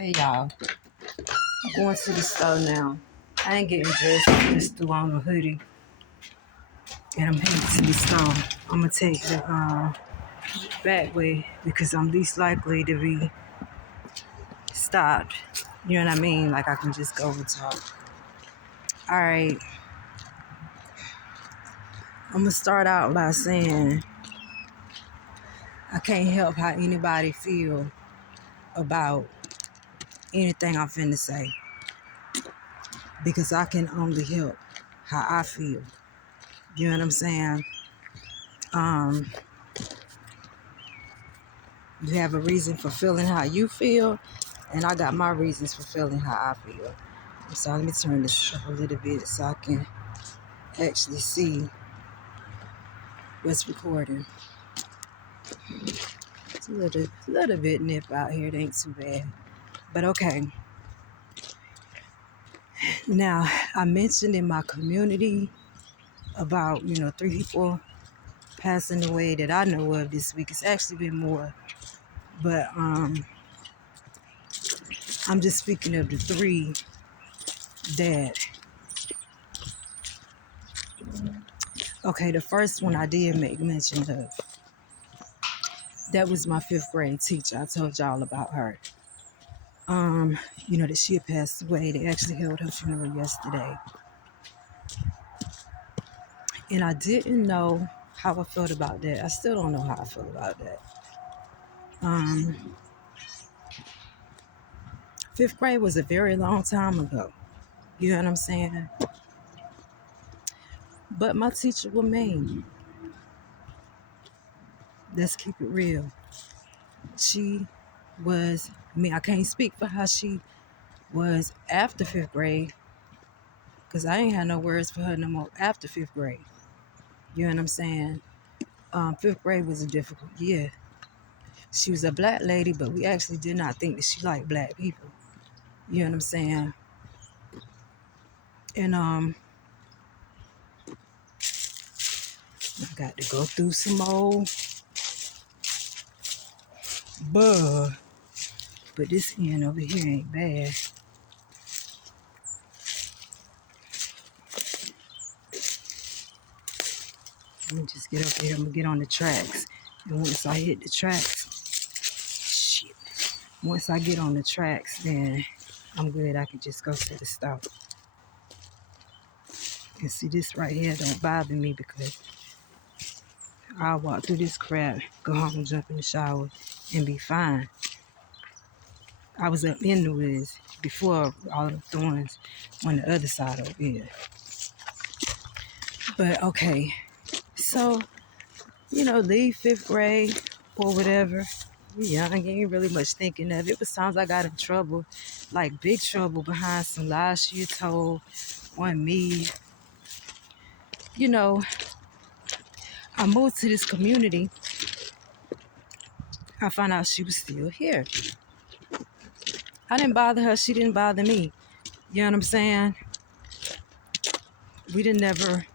Hey y'all, I'm going to the store now. I ain't getting dressed, I just threw on a hoodie and I'm heading to the store. I'm gonna take the back way because I'm least likely to be stopped. You know what I mean? Like I can just go and talk. Alright, I'm gonna start out by saying I can't help how anybody feel about anything I'm finna say because I can only help how I feel. You know what I'm saying? Um, You have a reason for feeling how you feel, and I got my reasons for feeling how I feel. So let me turn this up a little bit so I can actually see what's recording. It's a little bit nip out here. It ain't too bad. But okay. Now, I mentioned in my community about, 3 people passing away that I know of this week. It's actually been more. But I'm just speaking of the three that, okay, the first one I did make mention of. That was my fifth grade teacher. I told y'all about her. That she had passed away. They actually held her funeral yesterday. And I didn't know how I felt about that. I still don't know how I feel about that. Fifth grade was a very long time ago. You know what I'm saying? But my teacher was mean. Let's keep it real. She was me. I can't speak for how she was after fifth grade because I ain't had no words for her no more after fifth grade. You know what I'm saying? Fifth grade was a difficult year. She was a black lady, but we actually did not think that she liked black people. You know what I'm saying? And I got to go through some old bug, but this end over here ain't bad. Let me just get up here. I'm gonna get on the tracks, and once I hit the tracks, shit. Once I get on the tracks, then I'm good. I can just go to the store. And see, this right here don't bother me because I'll walk through this crap, go home, jump in the shower, and be fine. I was up in the woods before all the thorns on the other side over here. But okay, so, leave fifth grade or whatever. You young, you ain't really much thinking of it. It was times I got in trouble, like big trouble behind some lies she told on me. I moved to this community. I found out she was still here. I didn't bother her. She didn't bother me. You know what I'm saying? We didn't never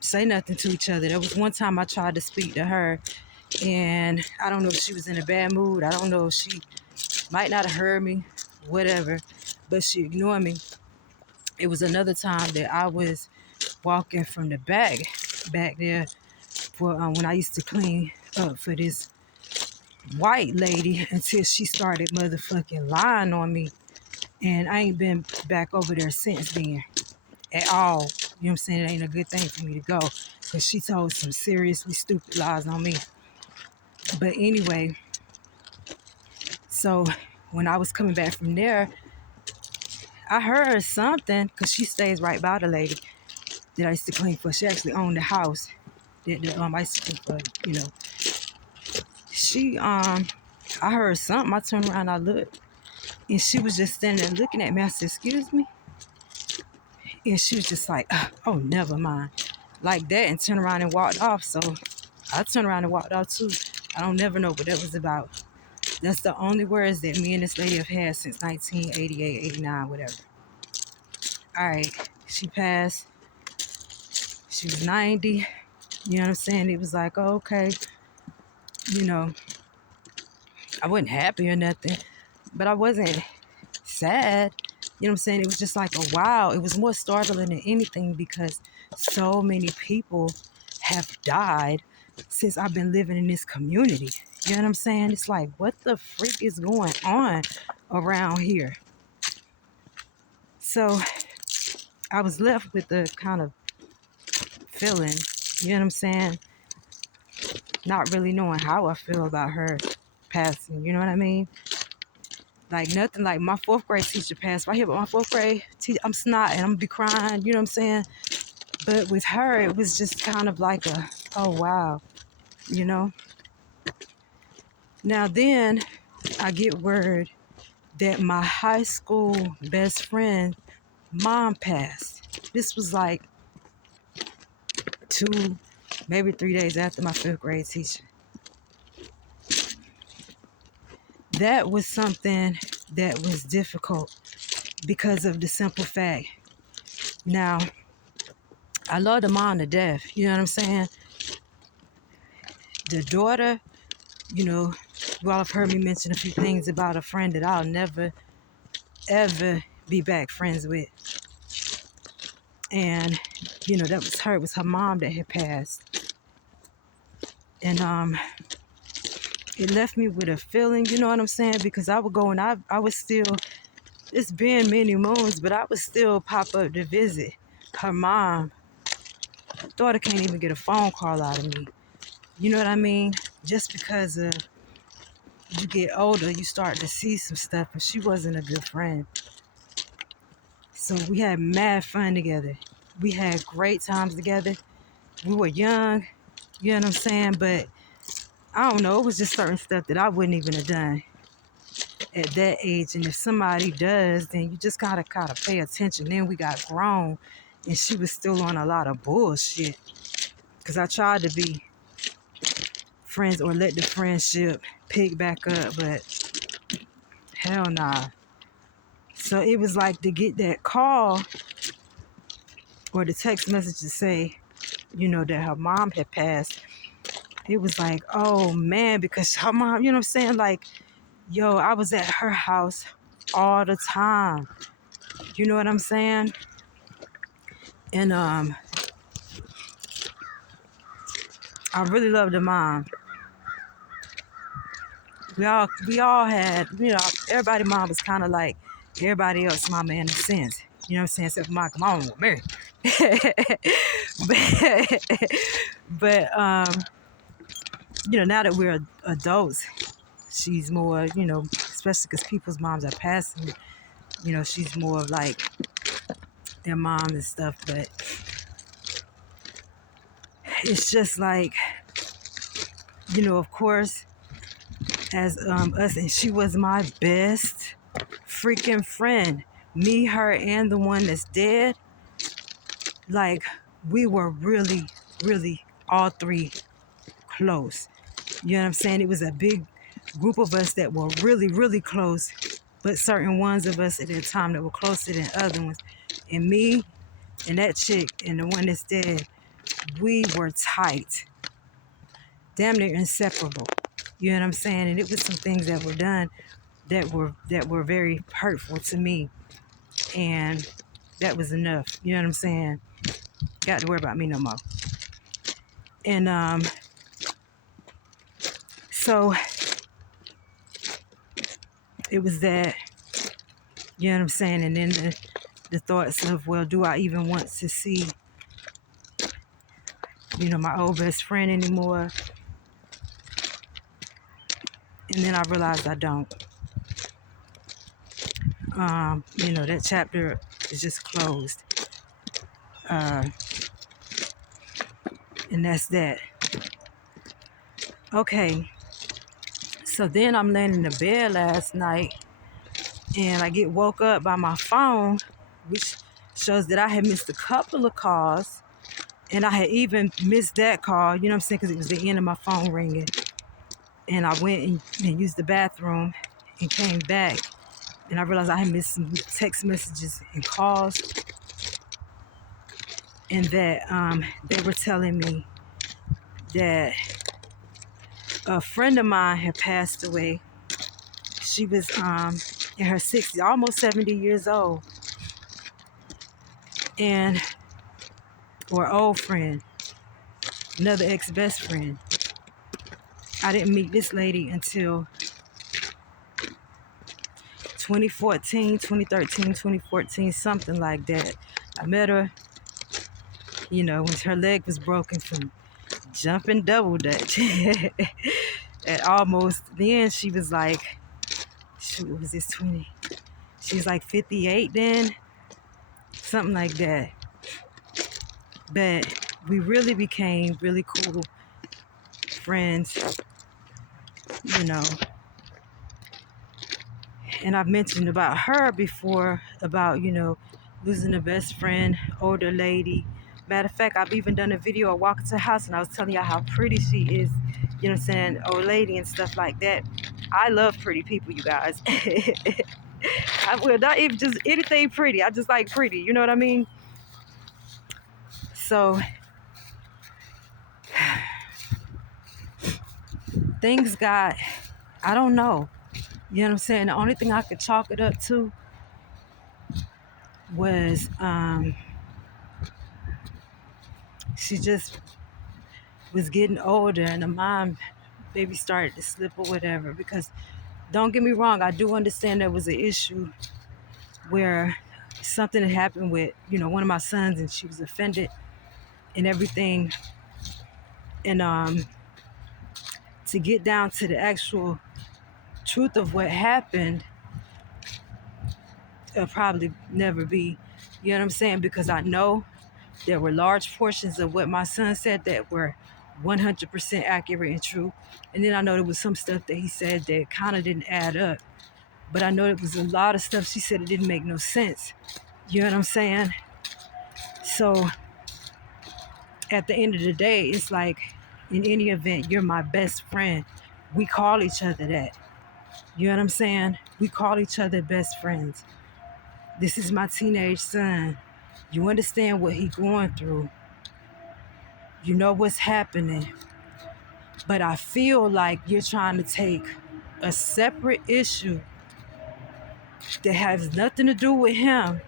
say nothing to each other. There was one time I tried to speak to her, and I don't know if she was in a bad mood. I don't know if she might not have heard me, whatever, but she ignored me. It was another time that I was walking from the back there for when I used to clean up for this white lady until she started motherfucking lying on me. And I ain't been back over there since then at all. You know what I'm saying? It ain't a good thing for me to go because she told some seriously stupid lies on me. But anyway, so when I was coming back from there, I heard something because she stays right by the lady that I used to clean for. She actually owned the house that I used to clean for, She, I heard something. I turned around, I looked, and she was just standing there looking at me. I said, "Excuse me?" And she was just like, "Oh, never mind." Like that, and turned around and walked off. So I turned around and walked off too. I don't never know what that was about. That's the only words that me and this lady have had since 1988, 89, whatever. All right, she passed. She was 90. You know what I'm saying? It was like, oh, okay. I wasn't happy or nothing. but I wasn't sad. You know what I'm saying? It was just like a wow. It was more startling than anything because so many people have died since I've been living in this community. You know what I'm saying? It's like, what the freak is going on around here? So I was left with the kind of feeling, you know what I'm saying? Not really knowing how I feel about her passing, you know what I mean? Like nothing like my fourth grade teacher passed. If I hear about my fourth grade teacher, I'm snotting, I'm gonna be crying, you know what I'm saying? But with her, it was just kind of like a, oh wow, you know? Now then, I get word that my high school best friend mom passed. This was like 2, maybe 3 days after my fifth grade teacher. That was something that was difficult because of the simple fact. Now, I love the mom to death, you know what I'm saying? The daughter, you know, you all have heard me mention a few things about a friend that I'll never, ever be back friends with. And, you know, that was her. It was her mom that had passed. And it left me with a feeling, you know what I'm saying? Because I would go and I was still, it's been many moons, but I would still pop up to visit her mom. Daughter can't even get a phone call out of me. You know what I mean? Just because you get older, you start to see some stuff, and she wasn't a good friend. So we had mad fun together. We had great times together. We were young, you know what I'm saying? But I don't know, it was just certain stuff that I wouldn't even have done at that age. And if somebody does, then you just gotta kind of pay attention. Then we got grown, and she was still on a lot of bullshit. Because I tried to be friends or let the friendship pick back up, but hell nah. So it was like to get that call or the text message to say, you know, that her mom had passed. It was like, oh man, because her mom, you know what I'm saying? Like, yo, I was at her house all the time. You know what I'm saying? And I really loved the mom. We all had, you know, everybody's mom was kind of like everybody else mama in a sense. You know what I'm saying? Except for my mom was married. but you know, now that we're adults, she's more, you know, especially because people's moms are passing, you know, she's more of like their mom and stuff. But it's just like, you know, of course, as us, and she was my best freaking friend. Me, her, and the one that's dead. Like, we were really, really all three close. You know what I'm saying? It was a big group of us that were really, really close, but certain ones of us at that time that were closer than other ones. And me and that chick and the one that's dead, we were tight. Damn near inseparable. You know what I'm saying? And it was some things that were done that were very hurtful to me. And that was enough. You know what I'm saying? Got to worry about me no more. And so it was that, you know what I'm saying? And then the thoughts of, well, do I even want to see, you know, my old best friend anymore? And then I realized I don't. You know, that chapter is just closed. And that's that. Okay. So then I'm laying in the bed last night and I get woke up by my phone, which shows that I had missed a couple of calls. And I had even missed that call, you know what I'm saying, because it was the end of my phone ringing. And I went and used the bathroom and came back. And I realized I had missed some text messages and calls. And that they were telling me that a friend of mine had passed away She was in her 60s, almost 70 years old, and or old friend, another ex-best friend. I didn't meet this lady until 2014, 2013, 2014, something like that. I met her, when her leg was broken from jumping double dutch. At almost, then she was like, shoot, what was this, 20? She was like 58 then, something like that. But we really became really cool friends, you know. And I've mentioned about her before, about, losing a best friend, older lady. Matter of fact, I've even done a video of walking to her house and I was telling y'all how pretty she is, old lady and stuff like that. I love pretty people, you guys. I will not even just anything pretty. I just like pretty, you know what I mean? So things got, I don't know. You know what I'm saying? The only thing I could chalk it up to was she just was getting older and the mind maybe started to slip or whatever. Because don't get me wrong, I do understand there was an issue where something had happened with, one of my sons and she was offended and everything. And to get down to the actual truth of what happened, it'll probably never be, you know what I'm saying? Because I know there were large portions of what my son said that were 100% accurate and true. And then I know there was some stuff that he said that kind of didn't add up. But I know there was a lot of stuff she said it didn't make no sense. You know what I'm saying? So at the end of the day, it's like, in any event, you're my best friend. We call each other that. You know what I'm saying? We call each other best friends. This is my teenage son. You understand what he's going through. You know what's happening. But I feel like you're trying to take a separate issue that has nothing to do with him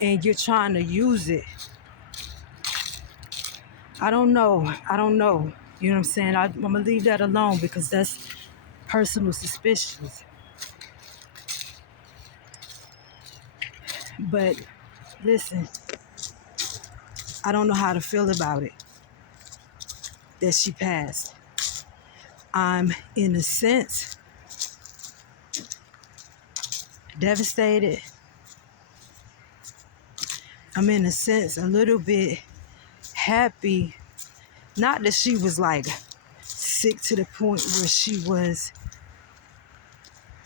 and you're trying to use it. I don't know. You know what I'm saying? I'm going to leave that alone because that's personal suspicions. But listen, I don't know how to feel about it that she passed. I'm, in a sense, devastated. I'm, in a sense, a little bit happy. Not that she was like sick to the point where she was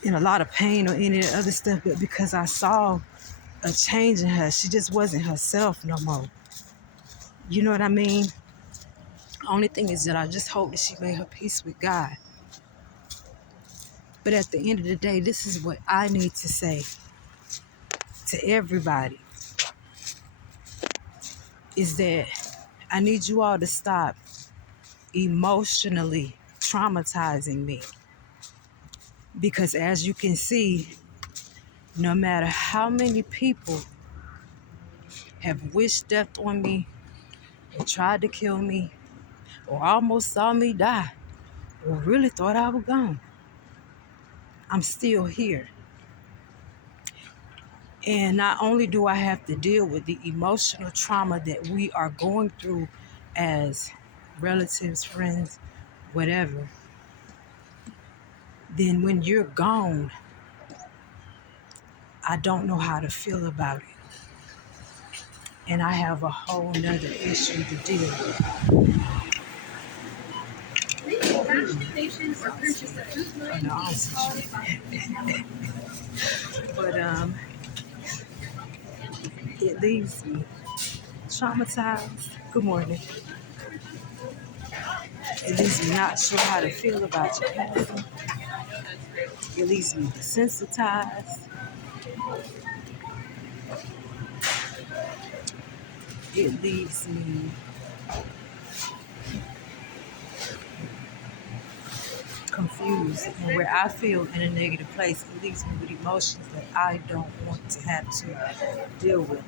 in a lot of pain or any of the other stuff, but because I saw a change in her. She just wasn't herself no more. You know what I mean? Only thing is that I just hope that she made her peace with God. But at the end of the day, this is what I need to say to everybody, is that I need you all to stop emotionally traumatizing me. Because as you can see, no matter how many people have wished death on me, or tried to kill me, or almost saw me die, or really thought I was gone, I'm still here. And not only do I have to deal with the emotional trauma that we are going through as relatives, friends, whatever, then when you're gone, I don't know how to feel about it. And I have a whole nother issue to deal with. But it leaves me traumatized. Good morning. It leaves me not sure how to feel about your passing. It leaves me desensitized. It leaves me confused. confused, and where I feel in a negative place, it leaves me with emotions that I don't want to have to deal with.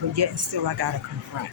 But yet, still, I gotta confront.